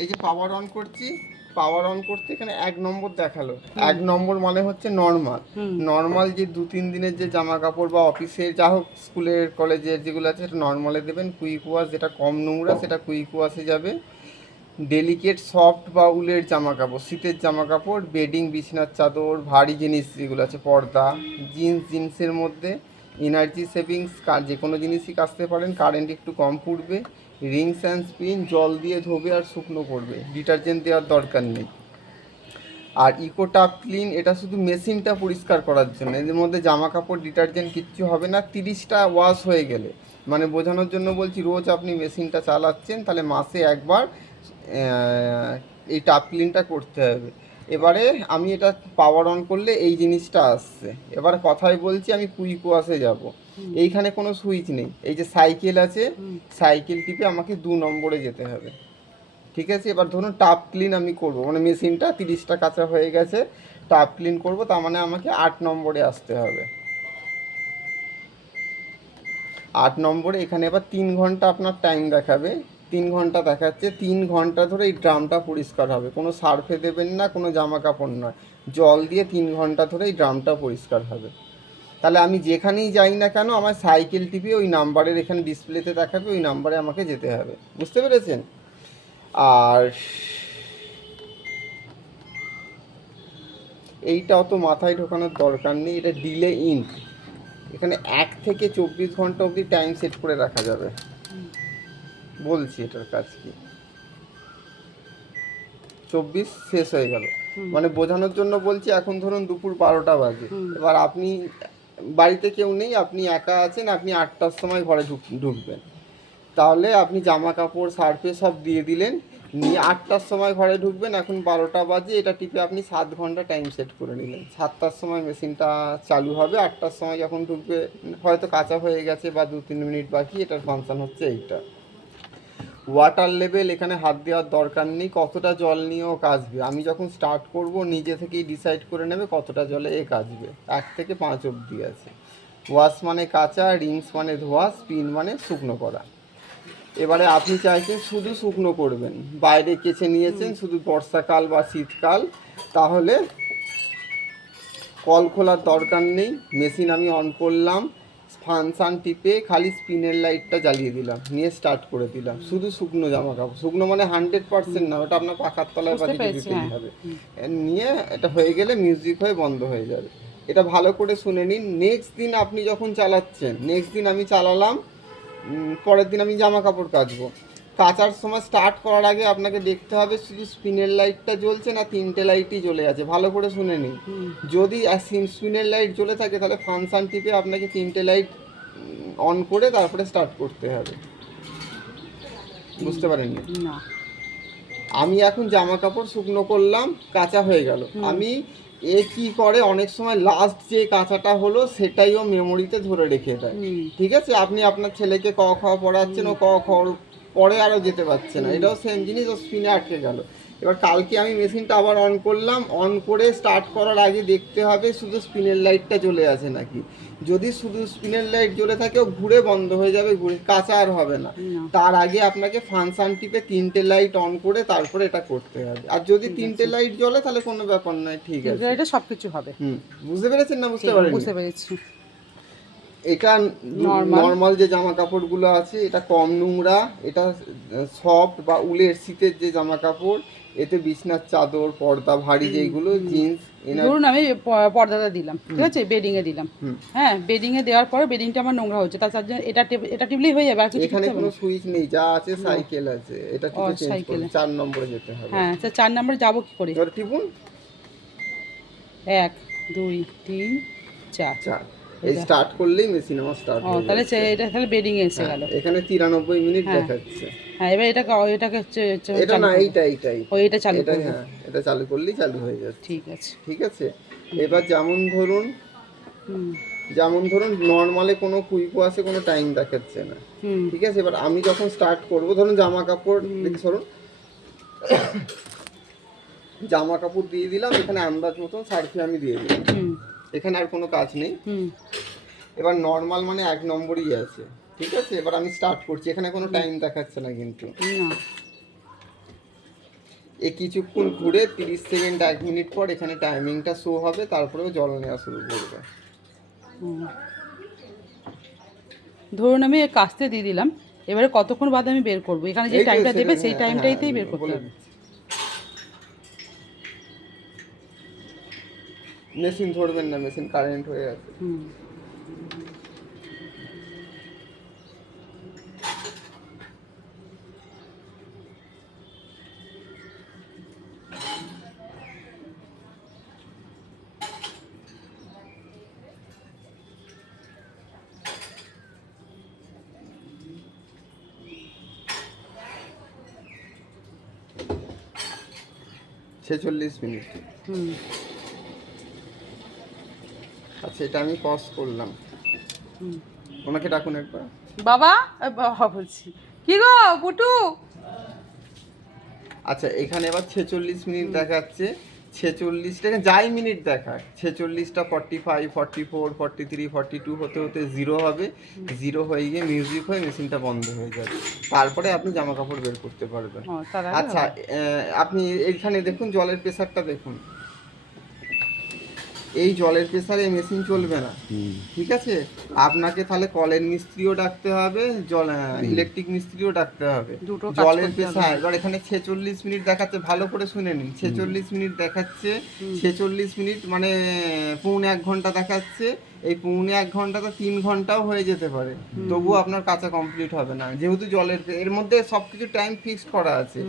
এই যে power on করছি, পাওয়ার অন করতে এখানে 1 নম্বর দেখালো। 1 নম্বর মানে হচ্ছে নর্মাল। নর্মাল যে 2-3 দিনের যে জামা কাপড় বা অফিসের যা হোক, স্কুলের কলেজের যেগুলো আছে সেটা নর্মালে দেবেন। কুইক ওয়াশ যেটা কম নোংরা সেটা কুইক ওয়াশে যাবে। ডেলিকেট সফট বা উলের জামা কাপড়, শীতের জামা কাপড়, বেডিং, বিছনার চাদর, ভারী জিনিস যেগুলো আছে, পর্দা, জিন্সের মধ্যে এনার্জি সেভিংস যে কোনো জিনিসই কাচতে পারেন, কারেন্ট একটু কম পুড়বে। রিংস অ্যান্ড স্পিন জল দিয়ে ধোবে আর শুকনো করবে, ডিটারজেন্ট দেওয়ার দরকার নেই। আর ইকো টাপ ক্লিন, এটা শুধু মেশিনটা পরিষ্কার করার জন্য, এর মধ্যে জামা কাপড় ডিটারজেন্ট কিচ্ছু হবে না। 30টা ওয়াশ হয়ে গেলে, মানে বোঝানোর জন্য বলছি, রোজ আপনি মেশিনটা চালাচ্ছেন তাহলে মাসে একবার এই টাপ ক্লিনটা করতে হবে। এবারে আমি এটা পাওয়ার অন করলে এই জিনিসটা আসছে। এবার কথাই বলছি, আমি কুইক ওয়াশে যাব। এইখানে কোনো সুইচ নেই, এই যে সাইকেল আছে, সাইকেল টিপে আমাকে 2 নম্বরে যেতে হবে। ঠিক আছে, এবার ধরুন টাপ ক্লিন আমি করব, মানে মেশিনটা 30টা কাঁচা হয়ে গেছে, টাপ ক্লিন করব, তার মানে আমাকে 8 নম্বরে আসতে হবে। 8 নম্বরে এখানে এবার 3 ঘন্টা আপনার টাইম দেখাবে। 3 ঘন্টা দেখাচ্ছে, 3 ঘন্টা ধরে এই ড্রামটা পরিষ্কার হবে। কোনো সার্ফে দেবেন না, কোনো জামা কাপড় নয়, জল দিয়ে 3 ঘন্টা ধরে এই ড্রামটা পরিষ্কার হবে। তাহলে আমি যেখানেই যাই না কেন, আমার সাইকেল টিপে ওই নাম্বারের এখানে ডিসপ্লেতে দেখাবে, ওই নাম্বারে আমাকে যেতে হবে। বুঝতে পেরেছেন? আর এইটা অত মাথায় ঢোকানোর দরকার নেই, এটা ডিলে ইন। এখানে 1 থেকে 24 ঘন্টা অবধি টাইম সেট করে রাখা যাবে। বলছি এটার কাজ কি। 24 শেষ হয়ে গেল, মানে বোঝানোর জন্য বলছি, এখন ধরুন দুপুর 12টা বাজে, এবার আপনি বাড়িতে কেউ নেই, আপনি একা আছেন, আপনি 8টার সময় ঘরে ঢুকবেন। তাহলে আপনি জামা কাপড় সার্ফে সব দিয়ে দিলেন, নিয়ে 8টার সময় ঘরে ঢুকবেন। এখন 12টা বাজে, এটা টিপে আপনি 7 ঘন্টা টাইম সেট করে নিলেন। 7টার সময় মেশিনটা চালু হবে, 8টার সময় যখন ঢুকবে হয়তো কাঁচা হয়ে গেছে বা 2-3 মিনিট বাকি। এটার ফাংশন হচ্ছে এইটা। ওয়াটার লেভেল, এখানে হাত দেওয়ার দরকার নেই, কতটা জল নিয়েও কাচবে। আমি যখন স্টার্ট করব নিজে থেকেই ডিসাইড করে নেবে কতটা জলে এ কাচবে। 1 থেকে 5 অবধি আছে। ওয়াশ মানে কাঁচা, রিংস মানে ধোয়া, স্পিন মানে শুকনো করা। এবারে আপনি চাইছেন শুধু শুকনো করবেন, বাইরে কেচে নিয়েছেন শুধু বর্ষাকাল বা শীতকাল, তাহলে কল খোলার দরকার নেই। মেশিন আমি অন করলাম, ফাংশন টিপে খালি স্পিনের লাইটটা জ্বালিয়ে দিলাম, নিয়ে স্টার্ট করে দিলাম। শুধু শুকনো জামা কাপড়, শুকনো মানে 100% না, ওটা আপনার পাখার তলায় বা দিকে দিতেই হবে। নিয়ে এটা হয়ে গেলে মিউজিক হয়ে বন্ধ হয়ে যাবে। এটা ভালো করে শুনে নিন। নেক্সট দিন আপনি যখন চালাচ্ছেন, নেক্সট দিন আমি চালালাম, পরের দিন আমি জামা কাপড় কাচবো। কাচার সময় স্টার্ট করার আগে আপনাকে দেখতে হবে শুধু স্পিনের লাইটটা জ্বলছে না 3টে লাইটই জ্বলে আছে। ভালো করে শুনে নিন। যদি স্পিনের লাইট জ্বলে থাকে তাহলে ফাংশন টিপে আপনাকে 3টে লাইট অন করে তারপরে স্টার্ট করতে হবে। বুঝতে পারেননি? না, আমি এখন জামা কাপড় শুকনো করলাম, কাঁচা হয়ে গেল। আমি কি করে অনেক সময় লাস্ট যে কাঁচাটা হলো সেটাই ও মেমোরিতে ধরে রেখে দেয়। ঠিক আছে, আপনি আপনার ছেলেকে ক খ পড়াচ্ছেন, ও ক খ পরে আরও যেতে পারছে না, এটাও সেম জিনিস, ও স্পিনে আটকে গেল। এবার কালকে আমি মেশিনটা আবার অন করলাম, অন করে স্টার্ট করার আগে দেখতে হবে শুধু স্পিনের লাইটটা জ্বলে আছে নাকি। যদি শুধু স্পিনের লাইট জ্বলে থাকে ও ঘুরে বন্ধ হয়ে যাবে, ঘুরে কাঁচা আর হবে না। তার আগে আপনাকে ফাংশন টিপে 3টে লাইট অন করে তারপরে এটা করতে হবে। আর যদি 3টে লাইট জ্বলে তাহলে কোনো ব্যাপার নয়, ঠিক আছে, এটা সবকিছু হবে। বুঝতে পেরেছেন না বুঝতে পারেন? বুঝতে পেরেছি। এটা নর্মাল যে জামা কাপড়গুলো আছে এটা কম নোংরা, এটা সফট বা উলের শীতের যে জামা কাপড়, এতে বিছনার চাদর, পর্দা, ভারী যেইগুলো, জিন্স। ধরুন আমি পর্দাটা দিলাম, ঠিক আছে, বেডিং এ দিলাম, হ্যাঁ, বেডিং এ দেওয়ার পরে বেডিংটা আমার নোংরা হচ্ছে, তার জন্য এটা টিপলেই হয়ে যাবে। আর কিছু এখানে কোনো সুইচ নেই, যা আছে সাইকেল আছে, এটা টিপে চেঞ্জ করুন, 4 নম্বরে যেতে হবে। হ্যাঁ, 4 নম্বরে যাবো কি করে? এবার টিপুন, 1 2 3 4। এই স্টার্ট করলেই মেশিন আমার স্টার্ট হয়ে যাবে। তাহলে এটা তাহলে বেডিং এ এসে গেল। এখানে 93 মিনিট দেখাচ্ছে। হ্যাঁ, এবার এটাকে এটা না, এইটাই এটা চালু করব। হ্যাঁ, এটা চালু করলেই চালু হয়ে যাচ্ছে। ঠিক আছে, ঠিক আছে। এবার যেমন ধরুন নর্মালে কোনো কুইক ওয়াশে কোনো টাইম দেখাচ্ছে না, ঠিক আছে। এবার আমি যখন স্টার্ট করব, ধরুন জামা কাপড় দেখে সরুন, জামা কাপড় দিয়ে দিলাম, এখানে আন্দাজ মতন সার্ফে আমি দিয়ে দিলাম, এখানে আর কোনো কাজ নেই। এবার নর্মাল মানে 1 নম্বরই আছে, ঠিক আছে। এবার আমি স্টার্ট করছি, এখানে কোনো টাইম দেখাচ্ছে না কিন্তু। এ কিছুক্ষণ ঘুরে 30 সেকেন্ড 1 মিনিট পর এখানে টাইমিংটা শো হবে, তারপরেও জল নেওয়া শুরু করবে। ধরুন আমি কাস্তে দিয়ে দিলাম, এবারে কতক্ষণ বাদে আমি বের করবো? এখানে যে এই তো টাইমটা সেটা, দেবে সেই হ্যাঁ, টাইমটাইতেই হ্যাঁ, বের করতে বলে হবে। দিচ্ছি। মেশিন ধরবেন না, মেশিন কারেন্ট হয়ে আছে। হুম। ছেচল্লিশ মিনিট। হুম। আচ্ছা, এটা আমি পজ করলাম। হুম। ওনাকে ডাকুন একবার। বাবা, বাবা বলছি, কি গো পুটু? আচ্ছা, এখানে এবার 46 মিনিট দেখাচ্ছে। 46টাকে যাই মিনিট দেখায়, 46টা 45, 44, 43, 42 হতে হতে 0 হবে। 0 হয়ে গিয়ে মিউজিক হয়ে মেশিনটা বন্ধ হয়ে যাবে। তারপরে আপনি জামা কাপড় বের করতে পারবেন। ও, তার আগে আচ্ছা, হবে। আপনি এইখানে দেখুন, জলের প্রেসারটা দেখুন। এই জলের প্রেসারে মেশিন চলবে না, ঠিক আছে? আপনাকে তাহলে কলের মিস্ত্রিও ডাকতে হবে, ইলেকট্রিক মিস্ত্রিও ডাকতে হবে। দুটো কাজ জলের করতে প্রেসার হবে। এবার এখানে 46 মিনিট দেখাচ্ছে, ভালো করে শুনে নিন। 46 মিনিট দেখাচ্ছে। 46 মিনিট মানে পৌনে 1 ঘন্টা দেখাচ্ছে। এই পৌনে 1 ঘন্টাটা 3 ঘন্টাও হয়ে যেতে পারে, তবুও আপনার কাঁচা কমপ্লিট হবে না, যেহেতু জলের এর মধ্যে সবকিছু টাইম ফিক্সড করা আছে।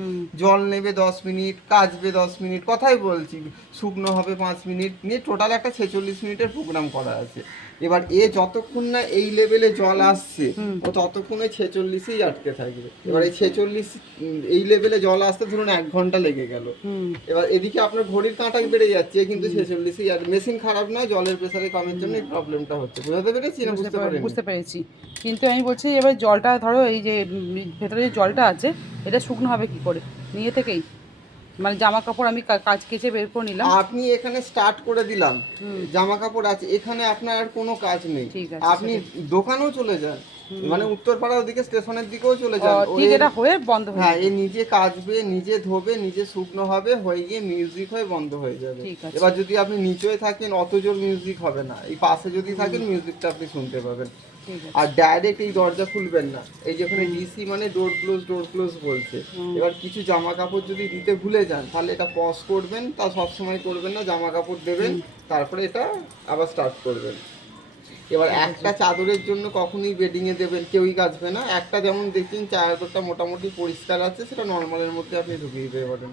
জল নেবে 10 মিনিট, কাচবে 10 মিনিট, কথাই বলছি, শুকনো হবে 5 মিনিট, নিয়ে টোটাল একটা 46 মিনিটের প্রোগ্রাম করা আছে। এবার যতক্ষণ না এই লেভেলে জল আসছে, ও ততক্ষণে 46এই আটকে থাকবে। এবার এই 46 এই লেভেলে জল আসতে ধরুন 1 ঘন্টা লেগে গেল। এবার এদিকে আপনার ঘড়ির কাঁটা বেড়ে যাচ্ছে, কিন্তু 46এই আর মেশিন খারাপ নয়, জলের প্রেসারে কমের জন্য এই প্রবলেমটা হচ্ছে। বুঝতে পেরেছি না বুঝতে পারেন? বুঝতে পেরেছি, কিন্তু আমি বলছি এবার জলটা ধরো এই যে ভেতরে যে জলটা আছে এটা শুকনো হবে কি করে নিয়ে থেকেই? মানে জামা কাপড় আমি কাজ কেচে বের করে নিলাম। আপনি এখানে স্টার্ট করে দিলাম, জামা কাপড় আছে এখানে, আপনার আর কোনো কাজ নেই। ঠিক আছে, আপনি দোকানেও চলে যান, মানে উত্তরপাড়ার ওদিকে স্টেশনের দিকেও চলে যান। ঠিক, এটা হয়ে বন্ধ হয়ে হ্যাঁ, যাবে। এ নিজে কাচবে, নিজে ধোবে, নিজে শুকনো হবে, হয়ে গিয়ে মিউজিক হয়ে বন্ধ হয়ে যাবে। ঠিক আছে। এবার যদি আপনি নিচে থাকেন অত জোর মিউজিক হবে না, এই পাশে যদি থাকেন মিউজিকটা আপনি শুনতে পাবেন। ঠিক আছে। আর ডাইরেক্ট এই দরজা খুলবেন না, এই যেখানে ডিসি মানে ডোর ক্লোজ বলছে। এবার কিছু জামা কাপড় যদি দিতে ভুলে যান, তাহলে এটা পজ করবেন, তা সবসময় করবেন না, জামা কাপড় দেবেন, তারপরে এটা আবার স্টার্ট করবেন। এবার একটা চাদরের জন্য কখনোই বেডিংয়ে দেবেন, কেউই কাচবে না। একটা যেমন দেখছেন চাদরটা মোটামুটি পরিষ্কার আছে, সেটা নর্মালের মধ্যে আপনি ঢুকিয়ে দিতে পারেন।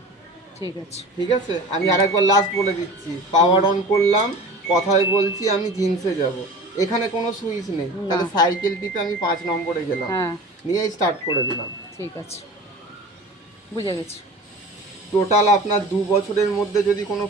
ঠিক আছে। ঠিক আছে, আমি আরেকবার লাস্ট বলে দিচ্ছি। পাওয়ার অন করলাম, কথাই বলছি, আমি জিন্সে যাব, এখানে কোনো সুইচ নেই, তাহলে সাইকেল টিপে আমি 5 নম্বরে গেলাম, হ্যাঁ, নিয়ে স্টার্ট করে দিলাম। ঠিক আছে, বুঝে গেছি। টোটাল আপনার 2 বছরের মধ্যে যদি কোনো